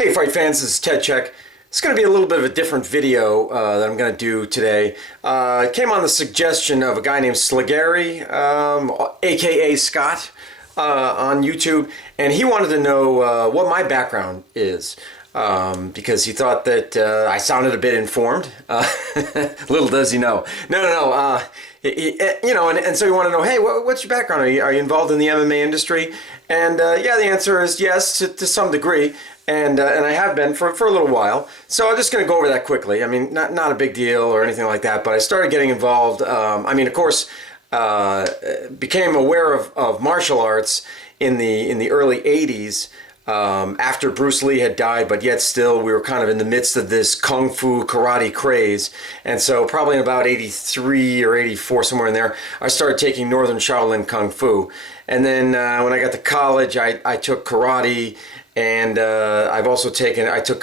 Hey fight fans, this is Ted Czech. It's going to be a little bit of a different video that I'm going to do today. It came on the suggestion of a guy named Sligary, aka Scott, on YouTube, and he wanted to know what my background is. Because he thought that I sounded a bit informed. Little does he know. No. And so he wanted to know, hey, what's your background? Are you involved in the MMA industry? And yeah, the answer is yes, to some degree. And I have been for a little while. So I'm just going to go over that quickly. I mean, not a big deal or anything like that, but I started getting involved. Of course, became aware of martial arts in the early 80s. After Bruce Lee had died, but yet still we were kind of in the midst of this kung fu karate craze. And so probably in about 83 or 84, somewhere in there, I started taking Northern Shaolin Kung Fu. And then when I got to college, I took karate, and I took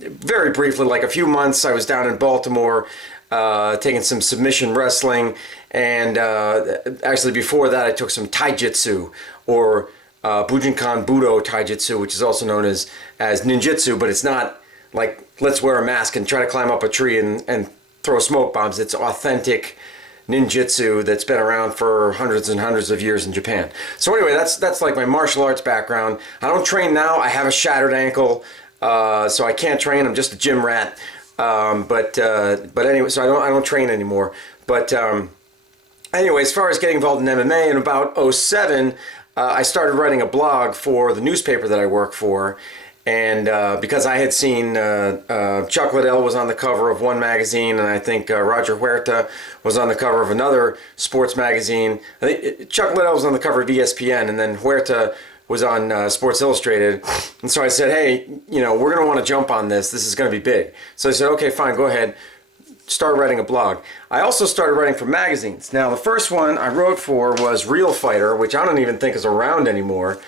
very briefly, like a few months, I was down in Baltimore taking some submission wrestling. And actually before that, I took some taijutsu, or Bujinkan Budo Taijutsu, which is also known as ninjutsu, but it's not like let's wear a mask and try to climb up a tree and throw smoke bombs. It's authentic ninjutsu that's been around for hundreds and hundreds of years in Japan. So anyway, that's like my martial arts background. I don't train now. I have a shattered ankle, so I can't train. I'm just a gym rat. But anyway, so I don't train anymore. But anyway, as far as getting involved in MMA, in about '07. I started writing a blog for the newspaper that I work for, and because I had seen Chuck Liddell was on the cover of one magazine, and I think Roger Huerta was on the cover of another sports magazine. I think Chuck Liddell was on the cover of ESPN, and then Huerta was on Sports Illustrated. And so I said, hey, we're going to want to jump on this. This is going to be big. So I said, okay, fine, go ahead. Start writing a blog. I also started writing for magazines. Now, the first one I wrote for was Real Fighter, which I don't even think is around anymore.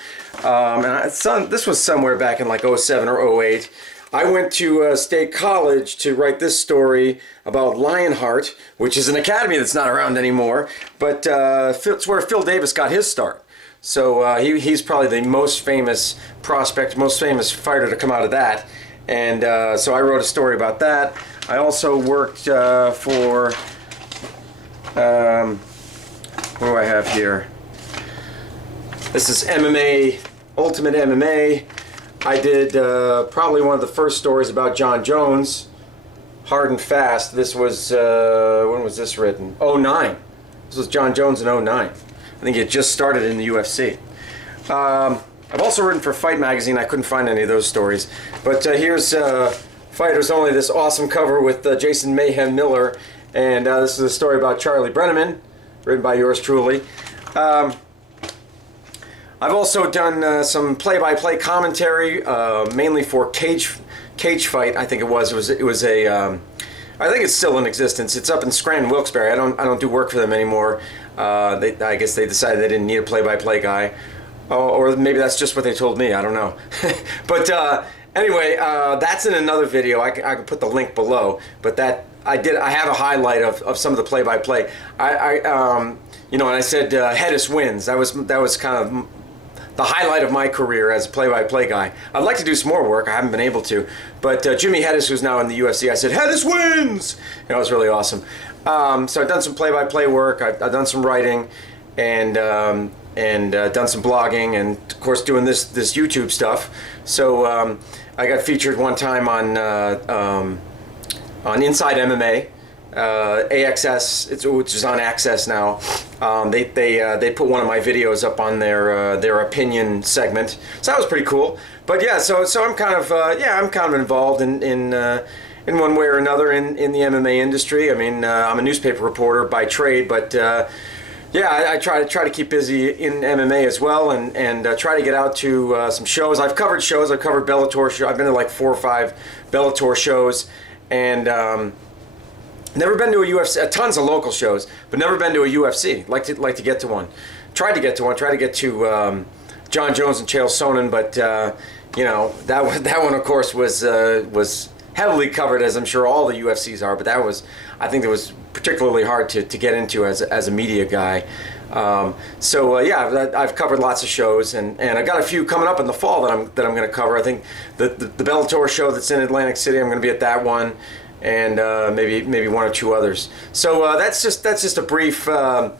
This was somewhere back in like '07 or '08. I went to State College to write this story about Lionheart, which is an academy that's not around anymore, but it's where Phil Davis got his start. So he's probably the most famous prospect, most famous fighter to come out of that. And so I wrote a story about that. I also worked for, what do I have here? This is MMA, Ultimate MMA. I did probably one of the first stories about John Jones, Hard and Fast. This was, when was this written? '09. This was John Jones in '09. I think it just started in the UFC. I've also written for Fight Magazine. I couldn't find any of those stories. But here's Fighters Only, this awesome cover with Jason Mayhem Miller. And this is a story about Charlie Brenneman, written by yours truly. I've also done some play-by-play commentary, mainly for Cage Fight, I think it was. It was a, I think it's still in existence. It's up in Scranton, Wilkes-Barre. I don't do work for them anymore. I guess they decided they didn't need a play-by-play guy. Or maybe that's just what they told me. I don't know. But anyway, that's in another video. I can put the link below. But that I have a highlight of some of the play-by-play. And I said Hedis wins. That was kind of the highlight of my career as a play-by-play guy. I'd like to do some more work. I haven't been able to. But Jimmy Hedis, who's now in the UFC, I said Hedis wins. It was really awesome. So I've done some play-by-play work. I've done some writing, and done some blogging, and of course doing this YouTube stuff. So I got featured one time on Inside MMA, AXS, which is on Access now. They put one of my videos up on their opinion segment, so that was pretty cool. But yeah, so I'm kind of involved in one way or another in the MMA industry. I mean, I'm a newspaper reporter by trade, but yeah, I try to keep busy in MMA as well, and try to get out to some shows. I've covered shows. I've covered Bellator shows. I've been to like 4 or 5 Bellator shows, and never been to a UFC. Tons of local shows, but never been to a UFC. Like to get to one. Tried to get to one. Tried to get to John Jones and Chael Sonnen, but that one of course was heavily covered, as I'm sure all the UFCs are. But I think it was particularly hard to get into as a media guy. Yeah, I've covered lots of shows, and I got a few coming up in the fall that I'm going to cover. I think the Bellator show that's in Atlantic City, I'm going to be at that one, and maybe one or two others. So that's just a brief, kind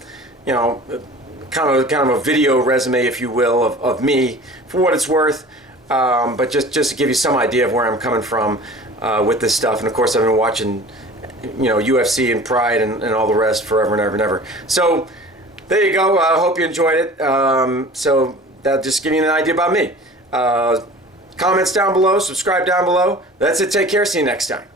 of a video resume, if you will, of me for what it's worth. But just to give you some idea of where I'm coming from with this stuff. And of course, I've been watching, UFC and Pride and all the rest forever and ever and ever. So there you go. I hope you enjoyed it. So that'll just give you an idea about me. Comments down below. Subscribe down below. That's it. Take care. See you next time.